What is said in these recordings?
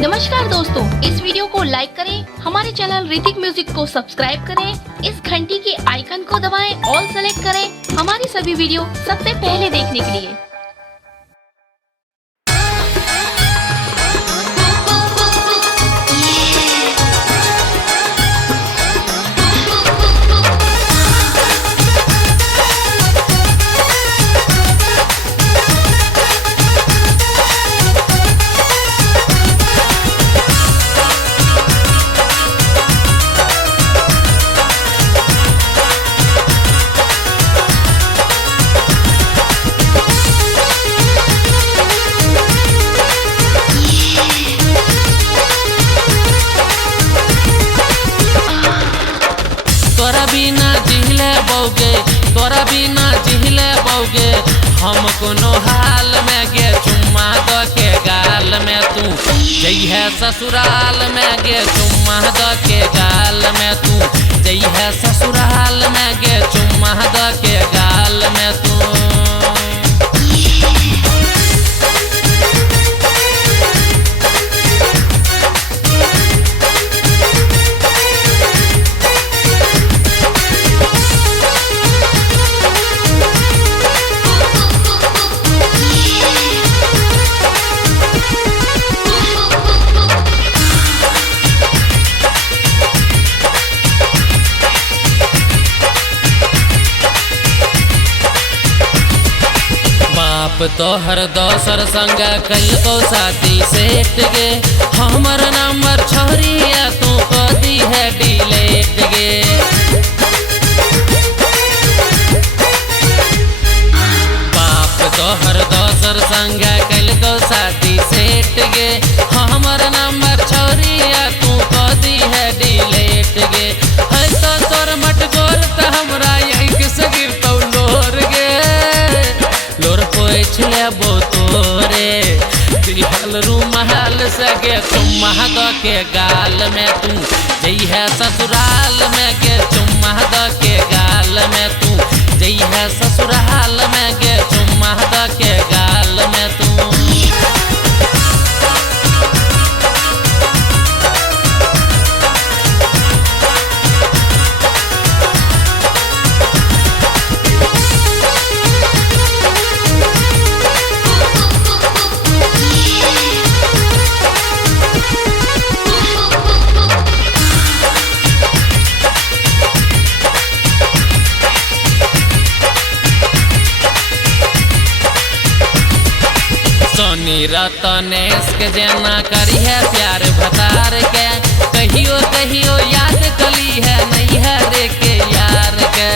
नमस्कार दोस्तों, इस वीडियो को लाइक करें, हमारे चैनल ऋतिक म्यूजिक को सब्सक्राइब करें, इस घंटी के आइकन को दबाएं, ऑल सेलेक्ट करें हमारी सभी वीडियो सबसे पहले देखने के लिए। तोरा बिना जिहिले बौगे हम कोनो हाल में गे चुम्मा द के गाल में तू जइहे ससुराल में गे चुम्मा द के गाल में तू जइहे ससुराल में गे चुम्मा द के गाल में तू। तोहर दोसर संग कल को साथी सेट गे हमर नंबर छोड़िया तू को दी है डिलीट गे। बाप तोहर दोसर संग कल को साथी सेट गे हमर नंबर छोड़िया तू को दी है डिलीट गे। है तो तोर मट गोल त हमरा यही से गिरतौ लोर गे लोर पोछले बो तोरे दिहल रूमाल से गे चुम्मा द के गाल में तू जइहे ससुराल में गे चुम्मा द के गाल में तू जइहे ससुराल में गे चुम्मा द के गाल में तू। सोनी रतनेश के जेना करी है प्यार भतार के कहियो कहियो याद कली है नहीं है रे के यार के।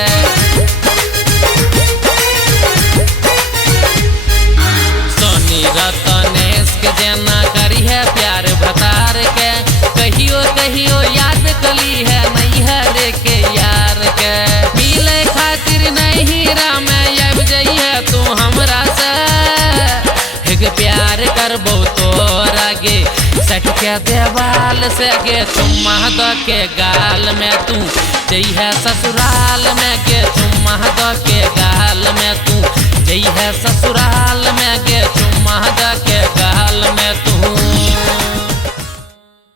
सोनी रतनेश के जेना करी है प्यार भतार के कहियो कहियो याद कली है नहीं है रे के यार के। मिले खातिर नहीं राम अब जइहे तू हमरा से प्यार करबो तोरा गे सट के देवाल से गे चुम्मा द के गाल में तू जइहे ससुराल में गे चुम्मा द के गाल में तू जइहे ससुराल में गे चुम्मा द के गाल में तू।